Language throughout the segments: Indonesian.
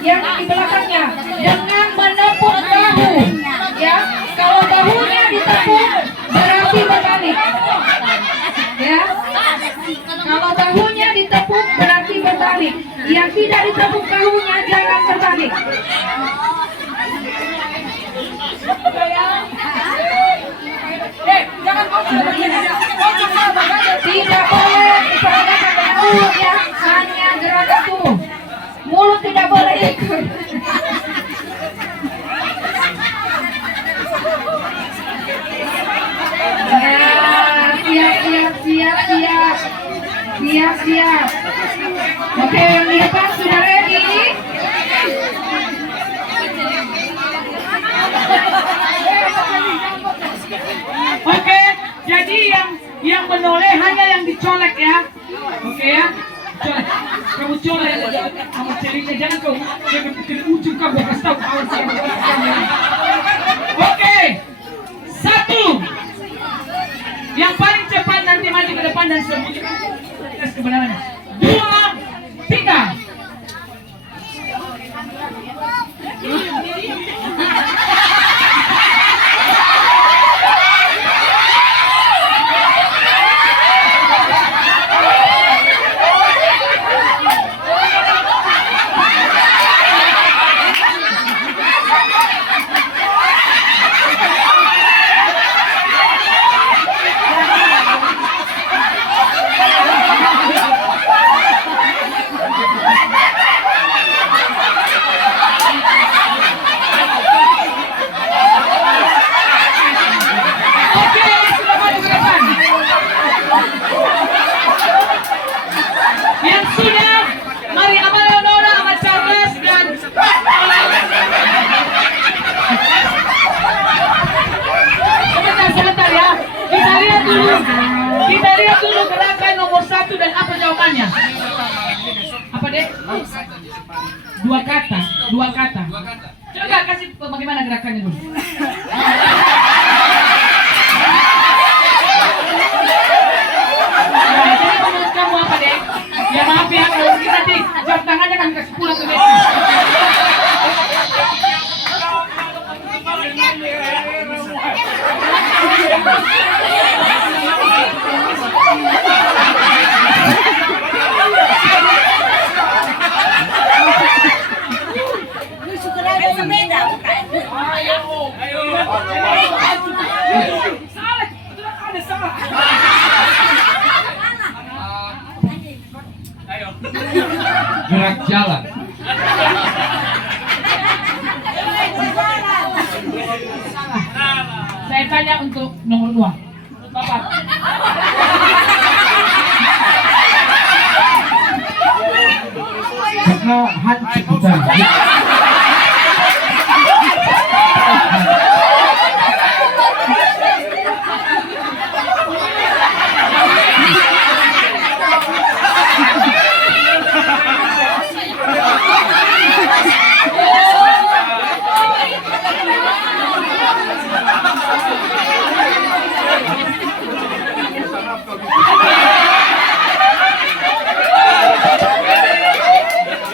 yang di belakangnya dengan menepuk bahu. Ya, kalau bahunya ditepuk berarti berbalik. Ya, kalau bahunya ditepuk berarti berbalik. Yang tidak ditepuk bahunya jangan berbalik. Tidak boleh diperagakan dengan mulut ya, hanya gerakan tubuh. Mulut tidak boleh ikut. Ya, siap. Oke, yang di depan sudah ready. Oke, jadi yang menoleh hanya yang dicolek ya. Oke ya. Colek. Kamu colek. Kamu celingnya jangan kau ke ujung kamu kasih tahu kawan saya. Oke. 1. Yang paling cepat nanti maju ke depan dan sembunyikan tes kebenarannya. 2, 3. Kita lihat dulu gerakan nomor 1 dan apa jawabannya. Apa deh? 2 kata. Coba kasih bagaimana gerakannya dulu. Nah, jadi menurut kamu apa deh? Ya maaf ya kalau kita nanti jam tangannya kami kasih pulang ke desa. Gerak jalan. Saya tanya untuk nomor 2. Bapak. Karena hancur kita.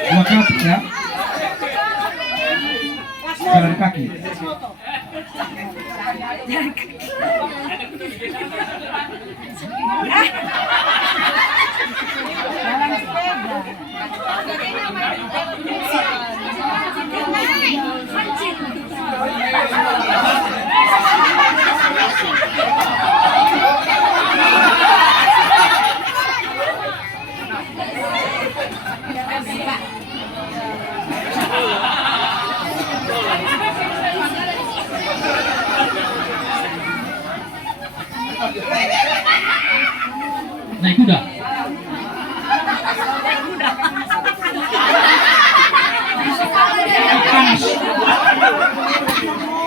Dua kaki ya. Jalan kaki. Naik kuda.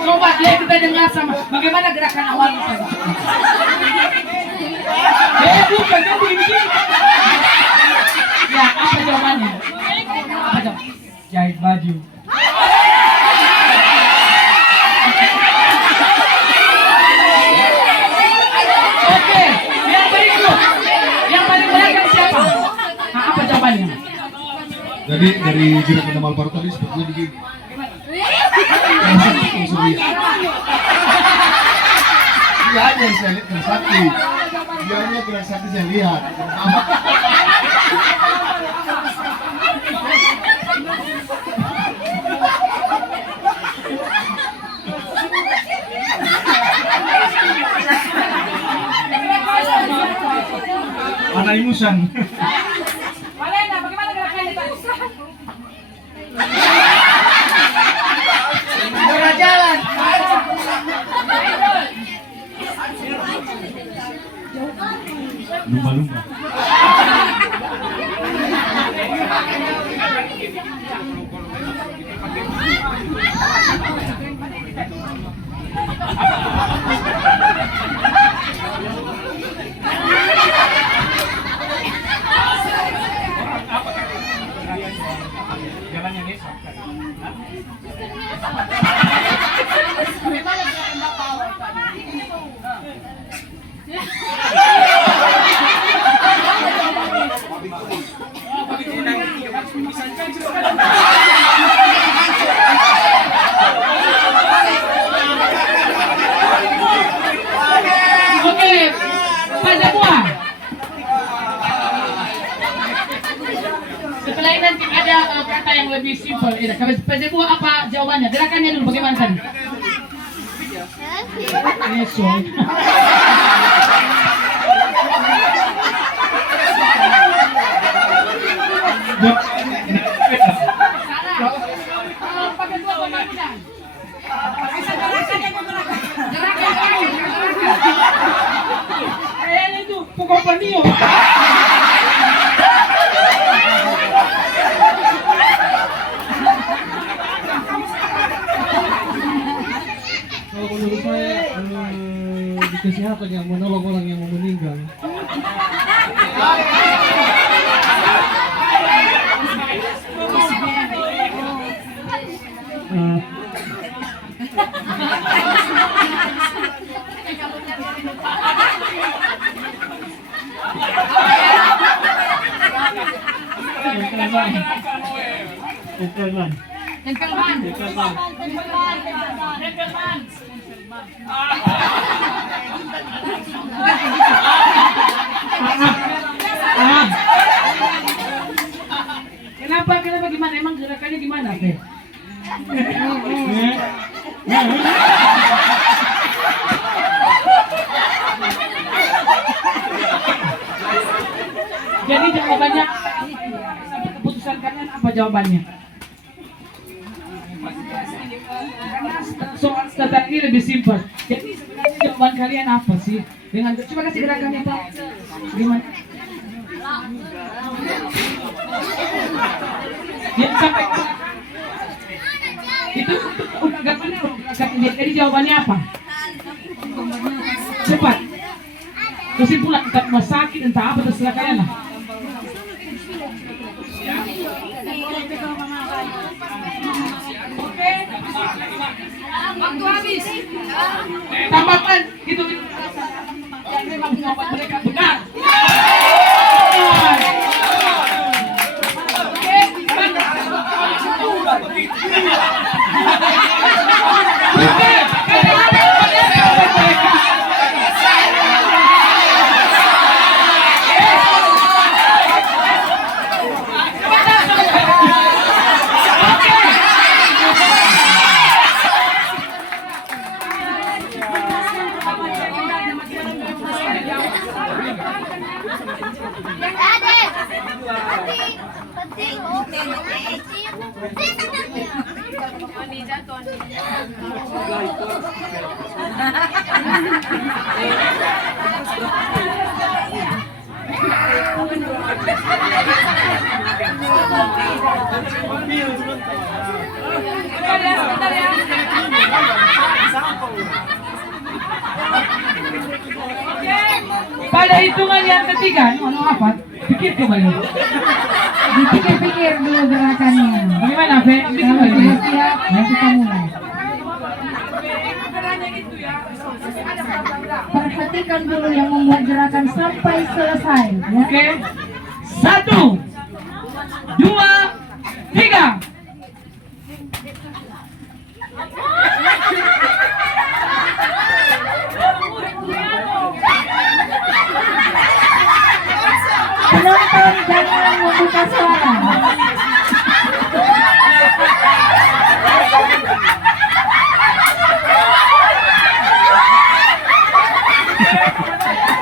Coba dia kita dengar sama bagaimana gerakan awalnya tadi. Bukan kan begini. Ya, apa jawabannya? Apa jawabannya? Jahit baju. Oke, yang berikut. Yang paling belakang siapa? Nah, apa jawabannya? Jadi dari gerakan Amal Baru tadi sepertinya begini. Langsung lihat. Dia aja yang saya lihat gerak sakti. Dia aja gerak sakti saya lihat. Anak imusan. Malena, bagaimana gerakannya Pak? Jalan. Lumba-lumba. Jalan yang esok. Oke, Pak Jamuah. Setelah ini nanti ada kata yang lebih simpel. Pak Jamuah apa jawabannya? Gerakannya dulu bagaimana tadi? Esok. Pakai dua pembangunan. Itu pokok panio. Kalau menurut saya di kesehatan yang menolong orang yang mau meninggal. Enkelman. Kenapa gimana? Emang gerakannya gimana, Teh? Jadi jawabannya keputusan kalian apa jawabannya? Karena soal tata ini lebih simpel. Jadi sebenarnya jawaban kalian apa sih? Dengan coba kasih gerakannya Pak. Gimana? Yang sampai itu udah gerakannya jadi jawabannya apa? Cepat. Kesimpulan entah rumah sakit entah apa terserah kalian lah. Oke. Waktu habis. Tambahkan itu yang memang jawaban mereka benar. Pada hitungan yang ketiga, apa? Pikir kembali. Dipikir-pikir dulu gerakannya. Bagaimana, Fe? Kalau sudah siap, kita mulai. Perhatikan dulu yang membuat gerakan sampai selesai. Ya. Oke. 1, 2, 3. Penonton jangan membuka suara.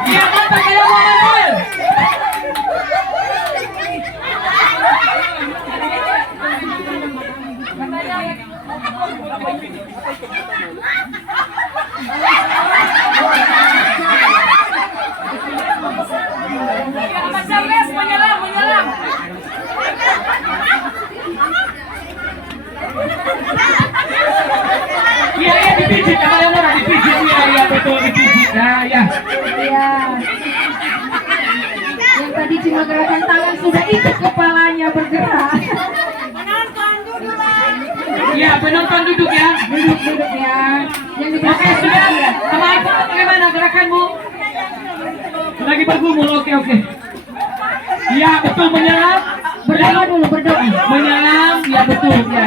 Iya, mantap ya, Manuel. Mas Charles menyelam. Iya, dipijit, sama yang orang dipijit. Iya, betul dipijit. Nah, ya. Iya. Yang tadi cuma gerakan tangan sudah ikut kepalanya bergerak. Iya, penonton duduk ya. Duduk ya. Yang di Oke, belakang sudah. ya. Sama apa? Bagaimana gerakanmu? Lagi bergumul, oke. Iya, betul menyelam. Berdoa dulu, berdoa. Menyelam, ya betul. Ya.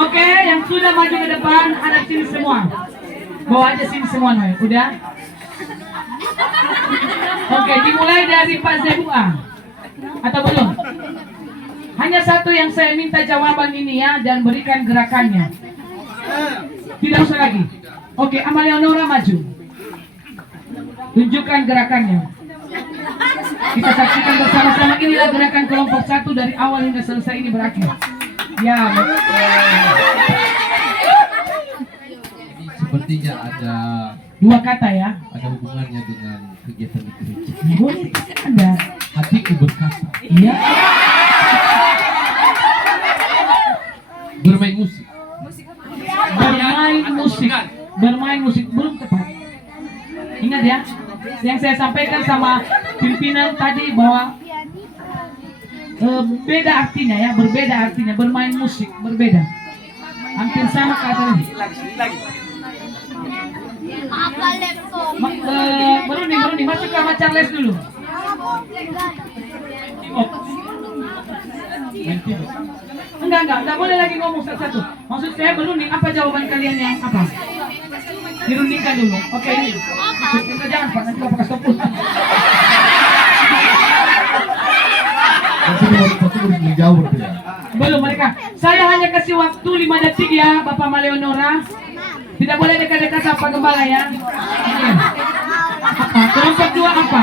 Oke, yang sudah maju ke depan, hadap sini semua. Bawa aja sini semua, Noy. Udah? Oke, dimulai dari Pak Zebua. Atau belum? Hanya satu yang saya minta jawaban ini ya, dan berikan gerakannya. Tidak usah lagi. Oke, Amalia Nora maju. Tunjukkan gerakannya. Kita saksikan bersama-sama, inilah gerakan kelompok 1 dari awal hingga selesai ini berakhir. Ya, Sepertinya ada 2 kata ya. hubungannya dengan kegiatan di gereja. Boleh ada. Hatiku berkata, Iya. bermain musik. Bermain musik belum tepat. Ingat ya, yang saya sampaikan sama pimpinan tadi bahwa beda artinya ya, berbeda artinya. Bermain musik berbeda, hampir sama katanya. Berunding masuk ke sama Charles dulu. Enggak boleh lagi ngomong satu-satu. Maksud saya berunding, apa jawaban kalian yang apa? Dirundingkan dulu. Oke, ini. Kita jangan Pak, nanti Bapak kasih topul. Tapi belum jauh berbeda. Belum mereka. Saya hanya kasih waktu 5 detik ya, Bapak Maleonora. Tidak boleh dekat-dekat sama gembala ya. Apa? Kelompok 2 apa?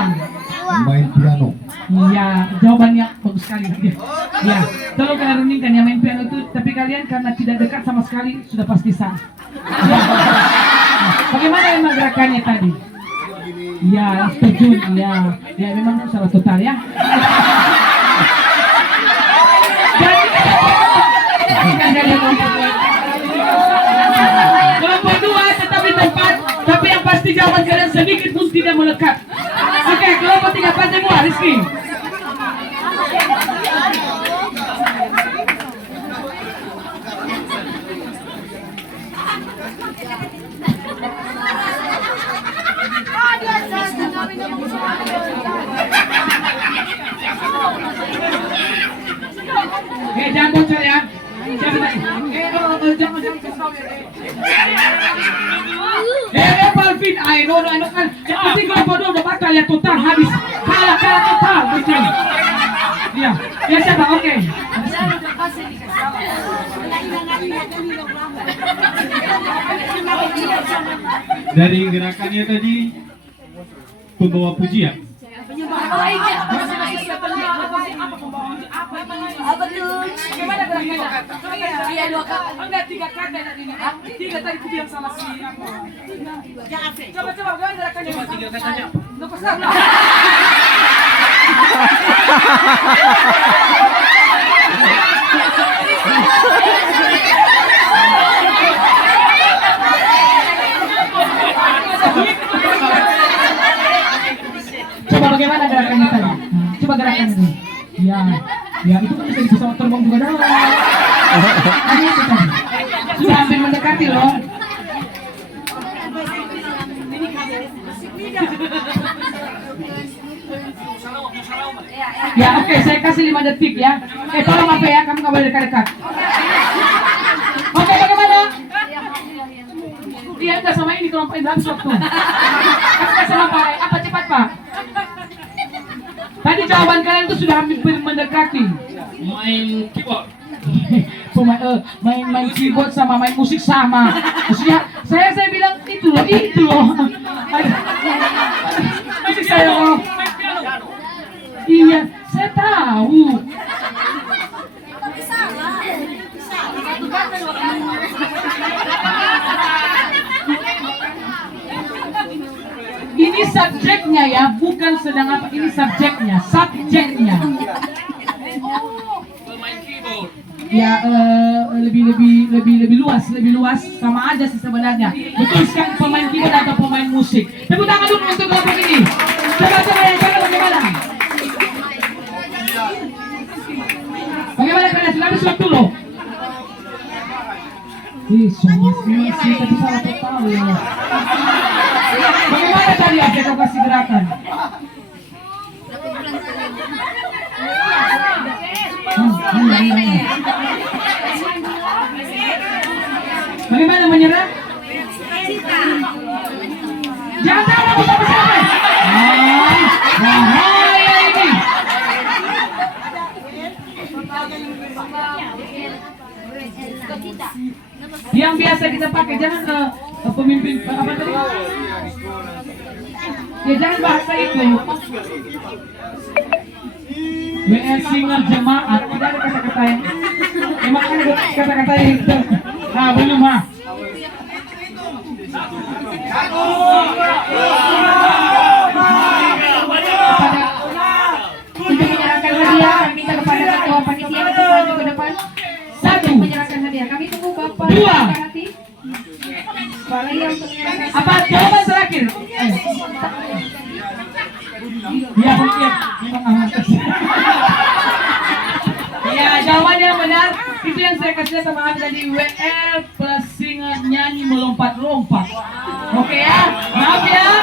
Main piano. Iya, jawabannya bagus sekali. Ya, tolong kalian rundingkan yang main piano itu, tapi kalian karena tidak dekat sama sekali sudah pasti sah. Ya. Bagaimana emang gerakannya tadi? Ya, terjun. Ya memang salah total ya. Kelompok 2 tetap di tempat, tapi yang pasti jawaban kalian sedikit pun tidak melekat. Oke, kelompok 3 Pak semua, Rizky. Jangan bocor ya. Jangan kasih tahu ya. Palvin, no kan. Yang penting kalau bodoh udah batal ya, total habis. Kalah total, betul. Iya, ya siapa? Oke. Dari gerakannya tadi pembawa pujian. Apa tuh? Gimana gerakannya? Iya, 2 kata. Enggak, 3 kata tadi. 3 tadi ku bilang sama si. Coba gimana gerakannya? 3 katanya apa? Lupa sana. Coba bagaimana gerakannya tadi? Coba gerakannya dulu. Ya itu kan bisa di pesawat terbang juga dah. Ini itu tadi. Sudah hampir mendekati loh. Ya oke, saya kasih 5 detik ya. Tolong apa ya, kamu nggak boleh dekat-dekat. Oke, bagaimana? Iya, enggak sama ini kelompokin habis waktu. Kasih sama Pak, apa cepat Pak? Tadi jawaban kalian itu sudah hampir mendekati. Main keyboard. Main keyboard sama main musik sama. Maksudnya saya bilang itu loh. Musik saya loh. Iya, saya tahu. Ini subjeknya ya, bukan sedang apa. Ini subjeknya. Ya lebih luas sama aja sih sebenarnya. Betul sekali pemain keyboard atau pemain musik. Tepuk tangan dulu untuk kelompok ini. Coba yang jaga bagaimana? Bagaimana kalian sudah habis waktu loh? Semua tapi salah total ya. Bagaimana tadi advokasi gerakan? Bagaimana menyerah? Jangan tahu apa-apa. Bahaya ini. Yang biasa kita pakai, jangan pemimpin apa tadi? Ya jangan bahasa itu. WR singer jemaat, tidak ada kata-kata yang emang ada kata-kata yang itu. Nah belum ha. Untuk menyerahkan hadiah, kami minta kepada ketua panitia untuk maju ke depan. 1. Menyerahkan hadiah. Kami tunggu Bapak. 2. Apa jawaban terakhir? Ya mungkin. Ya jawaban yang benar itu yang saya kasih sama Anda tadi. WR plus singer nyanyi melompat-lompat. Oke ya, maaf ya.